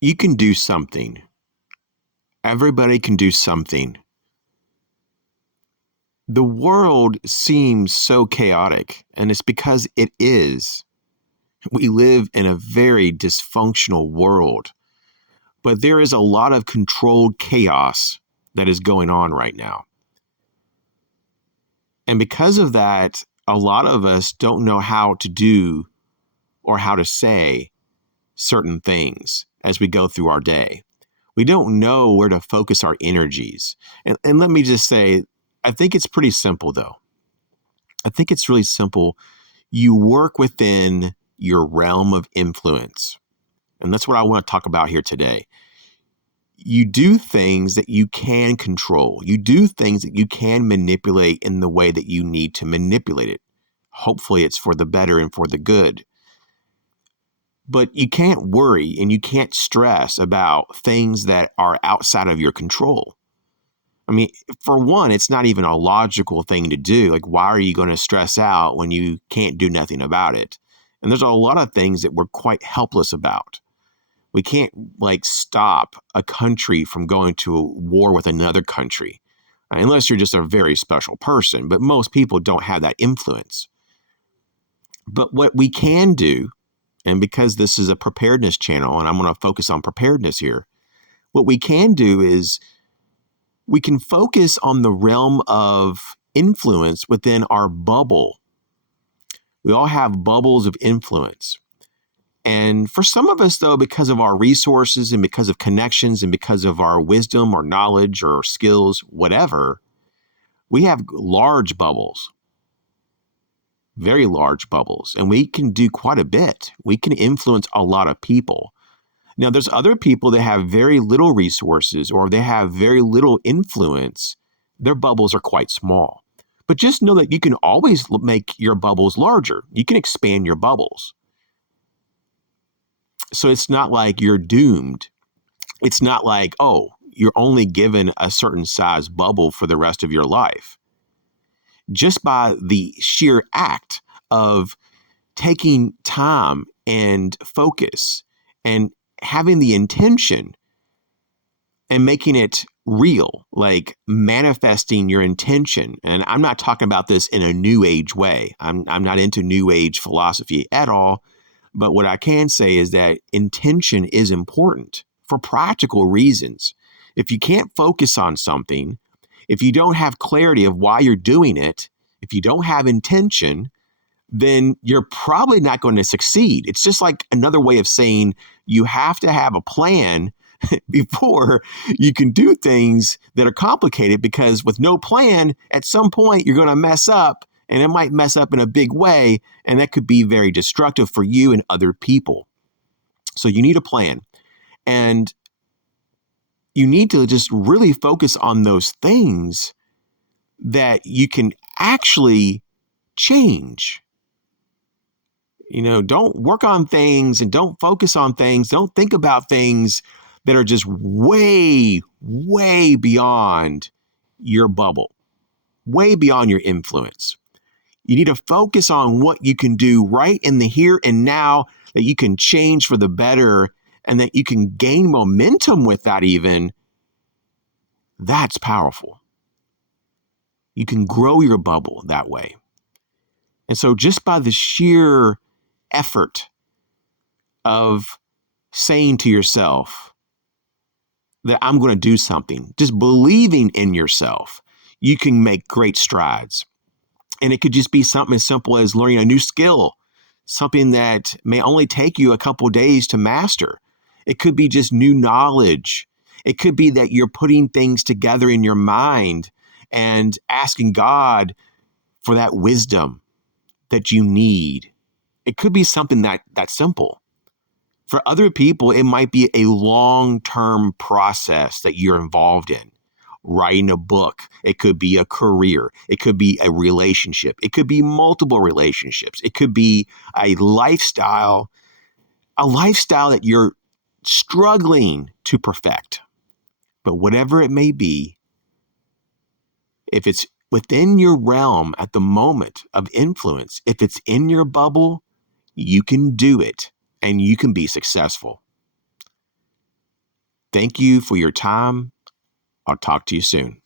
You can do something. Everybody can do something. The world seems so chaotic, and it's because it is. We live in a very dysfunctional world, but there is a lot of controlled chaos that is going on right now. And because of that, a lot of us don't know how to do or how to say certain things as we go through our day. We don't know where to focus our energies. And let me just say, I think it's pretty simple, though. I think it's really simple. You work within your realm of influence. And that's what I want to talk about here today. You do things that you can control. You do things that you can manipulate in the way that you need to manipulate it. Hopefully, it's for the better and for the good. But you can't worry and you can't stress about things that are outside of your control. I mean, for one, it's not even a logical thing to do. Like, why are you going to stress out when you can't do nothing about it? And there's a lot of things that we're quite helpless about. We can't stop a country from going to a war with another country, unless you're just a very special person. But most people don't have that influence. But what we can do, and because this is a preparedness channel and I'm going to focus on preparedness here, what we can do is we can focus on the realm of influence within our bubble. We all have bubbles of influence. And for some of us, though, because of our resources and because of connections and because of our wisdom or knowledge or skills, whatever, we have large bubbles, very large bubbles, and we can do quite a bit. We can influence a lot of people. Now, there's other people that have very little resources or they have very little influence. Their bubbles are quite small. But just know that you can always make your bubbles larger. You can expand your bubbles. So it's not like you're doomed. It's not like, oh, you're only given a certain size bubble for the rest of your life. Just by the sheer act of taking time and focus and having the intention and making it real, like manifesting your intention. And I'm not talking about this in a new age way. I'm not into new age philosophy at all. But what I can say is that intention is important for practical reasons. If you can't focus on something, if you don't have clarity of why you're doing it, if you don't have intention, then you're probably not going to succeed. It's just like another way of saying you have to have a plan before you can do things that are complicated, because with no plan, at some point you're going to mess up, and it might mess up in a big way, and that could be very destructive for you and other people. So you need a plan, and you need to just really focus on those things that you can actually change. Don't work on things and don't focus on things. Don't think about things that are just way, way beyond your bubble, way beyond your influence. You need to focus on what you can do right in the here and now, that you can change for the better and that you can gain momentum with that even. That's powerful. You can grow your bubble that way. And so just by the sheer effort of saying to yourself that I'm going to do something, just believing in yourself, you can make great strides. And it could just be something as simple as learning a new skill, something that may only take you a couple of days to master. It could be just new knowledge. It could be that you're putting things together in your mind and asking God for that wisdom that you need. It could be something that simple. For other people, it might be a long-term process that you're involved in. Writing a book. It could be a career. It could be a relationship. It could be multiple relationships. It could be a lifestyle that you're struggling to perfect. But whatever it may be, if it's within your realm at the moment of influence, if it's in your bubble, you can do it and you can be successful. Thank you for your time. I'll talk to you soon.